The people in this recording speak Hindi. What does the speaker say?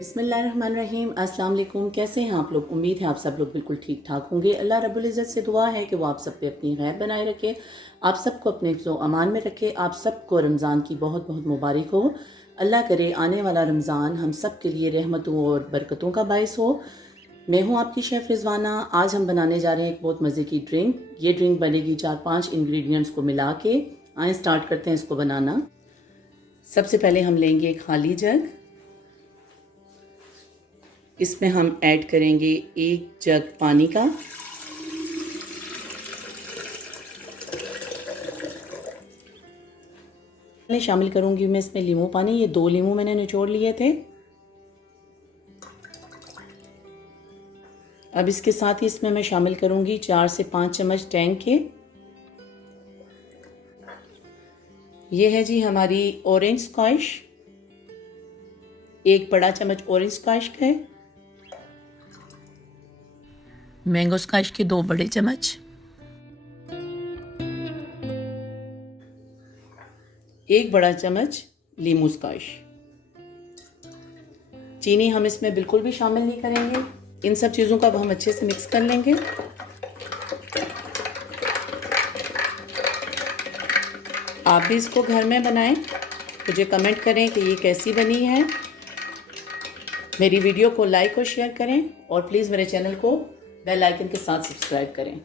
बिस्मिल्लाहिर्रहमानिर्रहीम। अस्सलाम वालेकुम। कैसे हैं आप लोग? उम्मीद है आप सब लोग बिल्कुल ठीक ठाक होंगे। अल्लाह रब्बुल इज़्ज़त से दुआ है कि वो आप सब पे अपनी खैर बनाए रखे, आप सबको अपने हिफ्ज़ो अमान में रखे, आप सबको रमज़ान की बहुत बहुत मुबारक हो। अल्लाह करे आने वाला रमज़ान हम सब के लिए रहमतों और बरकतों का बायस हो। मैं हूँ आपकी शेफ़ रिजवाना। आज हम बनाने जा रहे हैं एक बहुत मज़े की ड्रिंक। ये ड्रिंक बनेगी 4-5 इंग्रेडिएंट्स को मिला के। आए स्टार्ट करते हैं इसको बनाना। सबसे पहले हम लेंगे एक खाली जग, इसमें हम ऐड करेंगे 1 जग पानी का। मैं शामिल करूंगी मैं इसमें नींबू पानी। ये 2 नींबू मैंने निचोड़ लिए थे। अब इसके साथ ही इसमें मैं शामिल करूंगी 4 से 5 चम्मच टैंग के। ये है जी हमारी ऑरेंज स्क्वैश, 1 बड़ा चम्मच ऑरेंज स्क्वैश का है। मैंगो स्क्वैश के 2 बड़े चम्मच, 1 बड़ा चम्मच लीमू स्क्वैश। चीनी हम इसमें बिल्कुल भी शामिल नहीं करेंगे। इन सब चीज़ों को अब हम अच्छे से मिक्स कर लेंगे। आप भी इसको घर में बनाएं, मुझे कमेंट करें कि ये कैसी बनी है। मेरी वीडियो को लाइक और शेयर करें और प्लीज़ मेरे चैनल को बेल आइकन के साथ सब्सक्राइब करें।